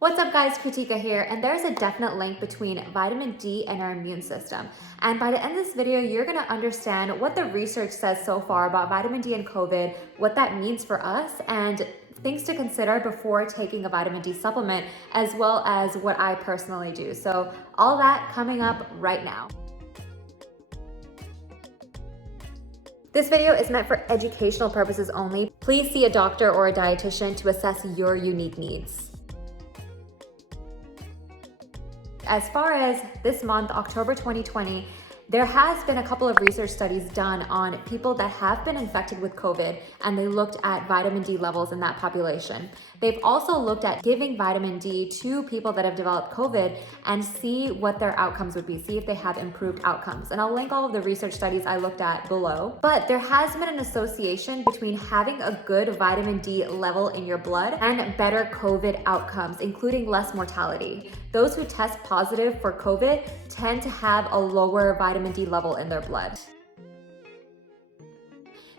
What's up guys, Kritika here, and there's a definite link between vitamin D and our immune system. And by the end of this video, you're gonna understand what the research says so far about vitamin D and COVID, what that means for us, and things to consider before taking a vitamin D supplement, as well as what I personally do. So all that coming up right now. This video is meant for educational purposes only. Please see a doctor or a dietitian to assess your unique needs. As far as this month, October 2020, there has been a couple of research studies done on people that have been infected with COVID, and they looked at vitamin D levels in that population. They've also looked at giving vitamin D to people that have developed COVID and see what their outcomes would be, see if they have improved outcomes. And I'll link all of the research studies I looked at below. But there has been an association between having a good vitamin D level in your blood and better COVID outcomes, including less mortality. Those who test positive for COVID tend to have a lower vitamin D level in their blood.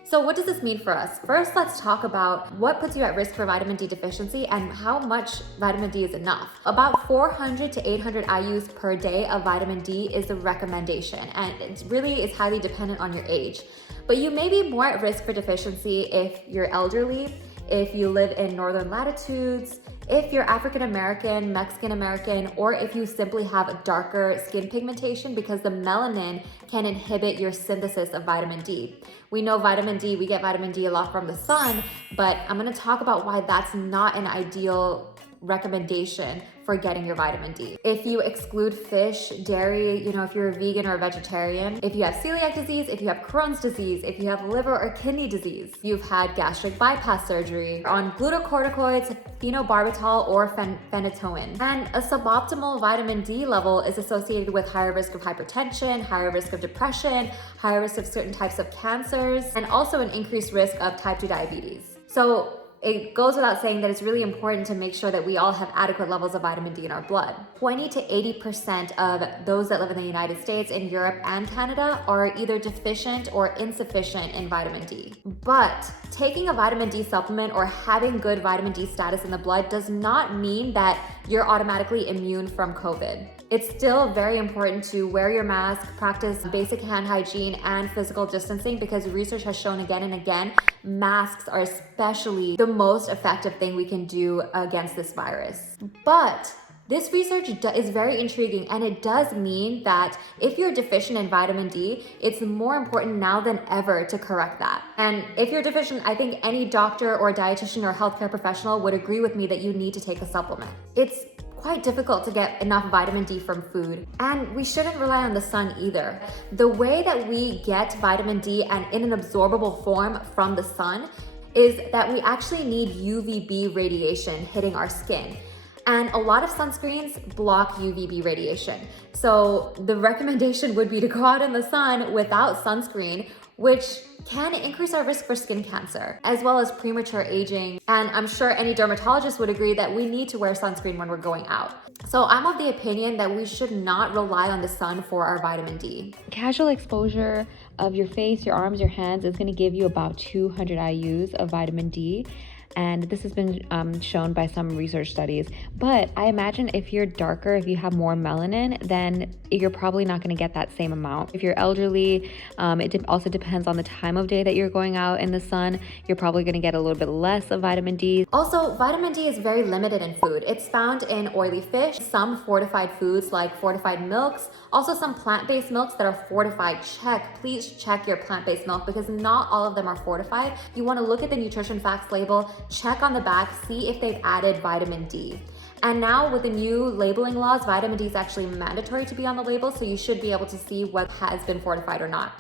So what does this mean for us? First, let's talk about what puts you at risk for vitamin D deficiency and how much vitamin D is enough. About 400 to 800 IUs per day of vitamin D is the recommendation, and it really is highly dependent on your age. But you may be more at risk for deficiency if you're elderly, if you live in northern latitudes, if you're African American, Mexican American, or if you simply have a darker skin pigmentation, because the melanin can inhibit your synthesis of vitamin D. We know vitamin D, we get vitamin D a lot from the sun, but I'm gonna talk about why that's not an ideal recommendation for getting your vitamin D. If you exclude fish, dairy, if you're a vegan or a vegetarian, if you have celiac disease, if you have Crohn's disease, if you have liver or kidney disease, you've had gastric bypass surgery, on glucocorticoids, phenobarbital, or phenytoin. And a suboptimal vitamin D level is associated with higher risk of hypertension, higher risk of depression, higher risk of certain types of cancers, and also an increased risk of type 2 diabetes. So it goes without saying that it's really important to make sure that we all have adequate levels of vitamin D in our blood. 20 to 80% of those that live in the United States, in Europe, and Canada are either deficient or insufficient in vitamin D. But taking a vitamin D supplement or having good vitamin D status in the blood does not mean that you're automatically immune from COVID. It's still very important to wear your mask, practice basic hand hygiene and physical distancing, because research has shown again and again, masks are especially the most effective thing we can do against this virus. But this research is very intriguing, and it does mean that if you're deficient in vitamin D, it's more important now than ever to correct that. And if you're deficient, I think any doctor or dietitian or healthcare professional would agree with me that you need to take a supplement. It's quite difficult to get enough vitamin D from food, and we shouldn't rely on the sun either. The way that we get vitamin D and in an absorbable form from the sun is that we actually need UVB radiation hitting our skin. And a lot of sunscreens block UVB radiation. So the recommendation would be to go out in the sun without sunscreen, which can increase our risk for skin cancer, as well as premature aging. And I'm sure any dermatologist would agree that we need to wear sunscreen when we're going out. So I'm of the opinion that we should not rely on the sun for our vitamin D. Casual exposure of your face, your arms, your hands is going to give you about 200 IUs of vitamin D. And this has been shown by some research studies. But I imagine if you're darker, if you have more melanin, then you're probably not going to get that same amount. If you're elderly, it also depends on the time of day that you're going out in the sun. You're probably going to get a little bit less of vitamin D. Also, vitamin D is very limited in food. It's found in oily fish, some fortified foods like fortified milks, also some plant-based milks that are fortified. Please check your plant-based milk, because not all of them are fortified. You want to look at the nutrition facts label, check on the back, see if they've added vitamin D. And now with the new labeling laws, vitamin D is actually mandatory to be on the label, so you should be able to see what has been fortified or not.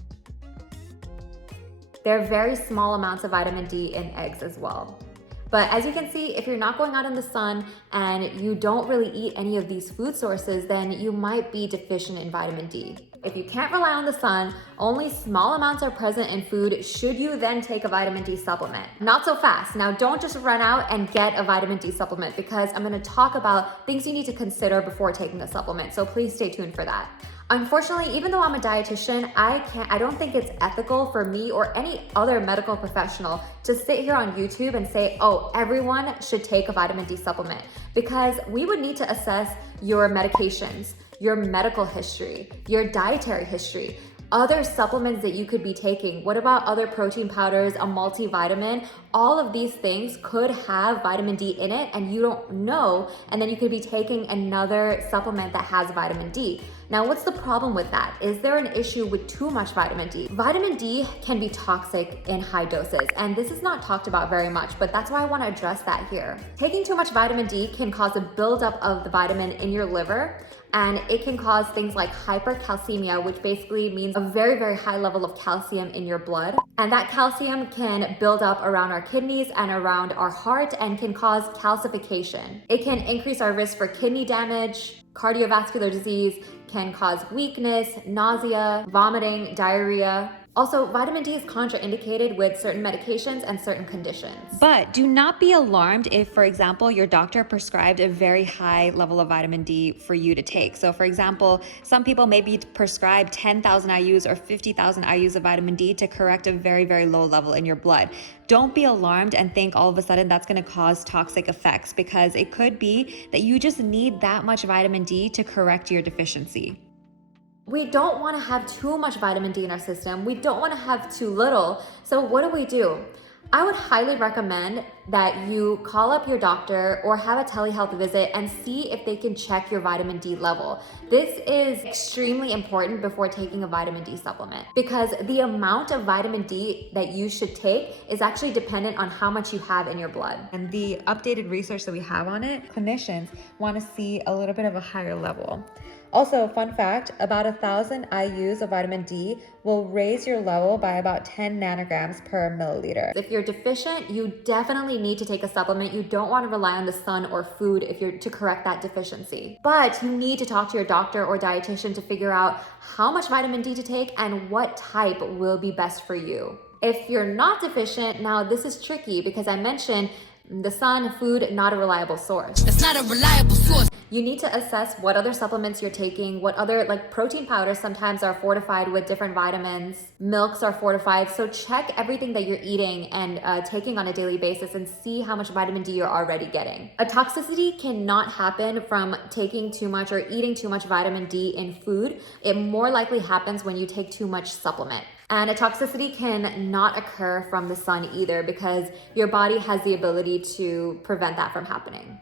There are very small amounts of vitamin D in eggs as well. But as you can see, if you're not going out in the sun and you don't really eat any of these food sources, then you might be deficient in vitamin D. If you can't rely on the sun, only small amounts are present in food. Should you then take a vitamin D supplement? Not so fast. Now, don't just run out and get a vitamin D supplement, because I'm going to talk about things you need to consider before taking a supplement. So please stay tuned for that. Unfortunately, even though I'm a dietitian, I don't think it's ethical for me or any other medical professional to sit here on YouTube and say, oh, everyone should take a vitamin D supplement, because we would need to assess your medications, your medical history, your dietary history, other supplements that you could be taking. What about other protein powders, a multivitamin? All of these things could have vitamin D in it and you don't know, and then you could be taking another supplement that has vitamin D. Now, what's the problem with that? Is there an issue with too much vitamin D? Vitamin D can be toxic in high doses, and this is not talked about very much, but that's why I want to address that here. Taking too much vitamin D can cause a buildup of the vitamin in your liver, and it can cause things like hypercalcemia, which basically means a very, very high level of calcium in your blood. And that calcium can build up around our kidneys and around our heart and can cause calcification. It can increase our risk for kidney damage, cardiovascular disease, can cause weakness, nausea, vomiting, diarrhea. Also, vitamin D is contraindicated with certain medications and certain conditions. But do not be alarmed if, for example, your doctor prescribed a very high level of vitamin D for you to take. So for example, some people may be prescribed 10,000 IUs or 50,000 IUs of vitamin D to correct a very, very low level in your blood. Don't be alarmed and think all of a sudden that's going to cause toxic effects, because it could be that you just need that much vitamin D to correct your deficiency. We don't want to have too much vitamin D in our system. We don't want to have too little. So what do? I would highly recommend that you call up your doctor or have a telehealth visit and see if they can check your vitamin D level. This is extremely important before taking a vitamin D supplement, because the amount of vitamin D that you should take is actually dependent on how much you have in your blood. And the updated research that we have on it, clinicians want to see a little bit of a higher level. Also, fun fact, about 1,000 IUs of vitamin D will raise your level by about 10 nanograms per milliliter. If you're deficient, you definitely need to take a supplement. You don't want to rely on the sun or food to correct that deficiency. But you need to talk to your doctor or dietitian to figure out how much vitamin D to take and what type will be best for you. If you're not deficient, now this is tricky because I mentioned the sun, food, not a reliable source. It's not a reliable source. You need to assess what other supplements you're taking, what other, like protein powders sometimes are fortified with different vitamins, milks are fortified. So check everything that you're eating and taking on a daily basis and see how much vitamin D you're already getting. A toxicity cannot happen from taking too much or eating too much vitamin D in food. It more likely happens when you take too much supplement. And a toxicity can not occur from the sun either, because your body has the ability to prevent that from happening.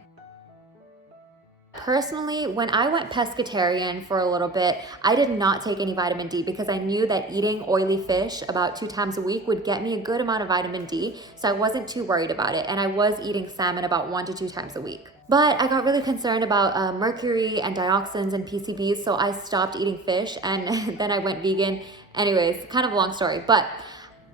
Personally, when I went pescatarian for a little bit, I did not take any vitamin D because I knew that eating oily fish about 2 times a week would get me a good amount of vitamin D, so I wasn't too worried about it. And I was eating salmon about 1 to 2 times a week. But I got really concerned about mercury and dioxins and PCBs, so I stopped eating fish and then I went vegan. Anyways, kind of a long story, but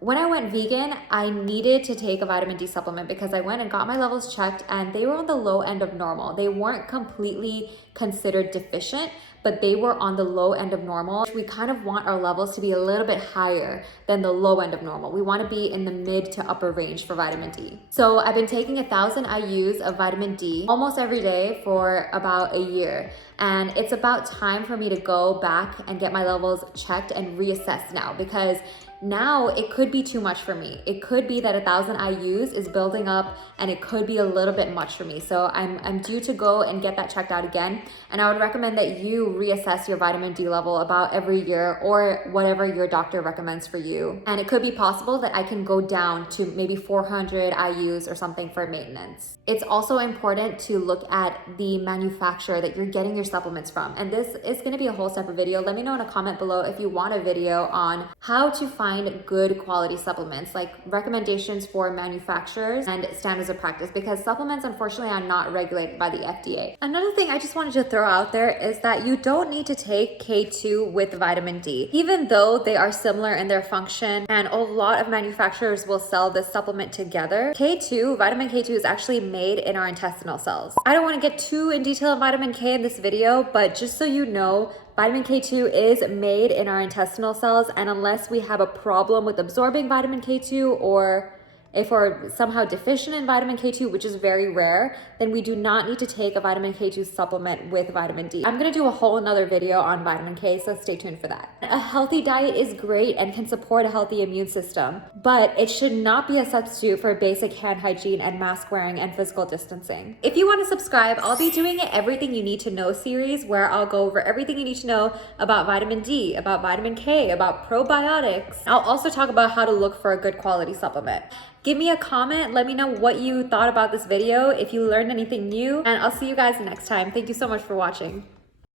when I went vegan, I needed to take a vitamin D supplement because I went and got my levels checked and they were on the low end of normal. They weren't completely considered deficient, but they were on the low end of normal. We kind of want our levels to be a little bit higher than the low end of normal. We want to be in the mid to upper range for vitamin D. So I've been taking 1,000 IUs of vitamin D almost every day for about a year. And it's about time for me to go back and get my levels checked and reassess now, because now it could be too much for me. It could be that 1,000 IUs is building up and it could be a little bit much for me. So I'm due to go and get that checked out again. And I would recommend that you reassess your vitamin D level about every year or whatever your doctor recommends for you. And it could be possible that I can go down to maybe 400 IUs or something for maintenance. It's also important to look at the manufacturer that you're getting your supplements from. And this is going to be a whole separate video. Let me know in a comment below if you want a video on how to find good quality supplements, like recommendations for manufacturers and standards of practice, because supplements unfortunately are not regulated by the FDA. Another thing I just wanted to throw out there is that you don't need to take K2 with vitamin D, even though they are similar in their function and a lot of manufacturers will sell this supplement together. Vitamin K2 is actually made in our intestinal cells. I don't want to get too in detail on vitamin K in this video, but just so you know, vitamin K2 is made in our intestinal cells, and unless we have a problem with absorbing vitamin K2 or If we're somehow deficient in vitamin K2, which is very rare, then we do not need to take a vitamin K2 supplement with vitamin D. I'm gonna do a whole another video on vitamin K, so stay tuned for that. A healthy diet is great and can support a healthy immune system, but it should not be a substitute for basic hand hygiene and mask wearing and physical distancing. If you want to subscribe, I'll be doing an Everything You Need to Know series where I'll go over everything you need to know about vitamin D, about vitamin K, about probiotics. I'll also talk about how to look for a good quality supplement. Give me a comment, let me know what you thought about this video, if you learned anything new, and I'll see you guys next time. Thank you so much for watching.